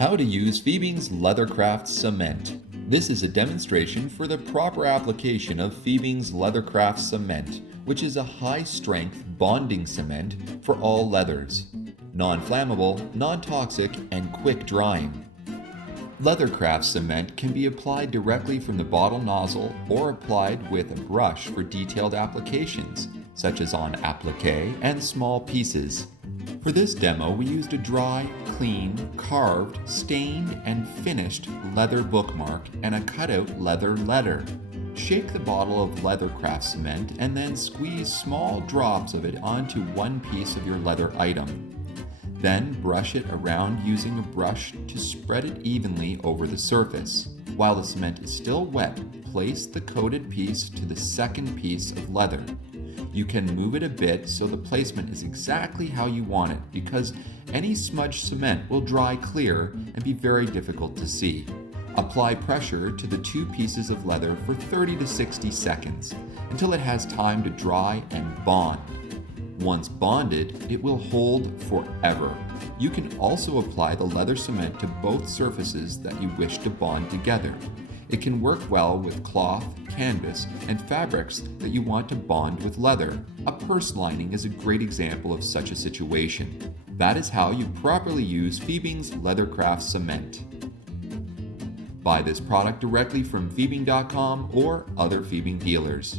How to use Fiebing's Leathercraft cement. This is a demonstration for the proper application of Fiebing's Leathercraft cement, which is a high-strength bonding cement for all leathers. Non-flammable, non-toxic, and quick drying. Leathercraft cement can be applied directly from the bottle nozzle or applied with a brush for detailed applications, such as on applique and small pieces. For this demo, we used a dry, clean, carved, stained, and finished leather bookmark and a cutout leather letter. Shake the bottle of Leathercraft cement and then squeeze small drops of it onto one piece of your leather item. Then brush it around using a brush to spread it evenly over the surface. While the cement is still wet, place the coated piece to the second piece of leather. You can move it a bit so the placement is exactly how you want it, because any smudged cement will dry clear and be very difficult to see. Apply pressure to the two pieces of leather for 30 to 60 seconds until it has time to dry and bond. Once bonded, it will hold forever. You can also apply the leather cement to both surfaces that you wish to bond together. It can work well with cloth, canvas, and fabrics that you want to bond with leather. A purse lining is a great example of such a situation. That is how you properly use Fiebing's Leathercraft cement. Buy this product directly from Fiebing.com or other Fiebing dealers.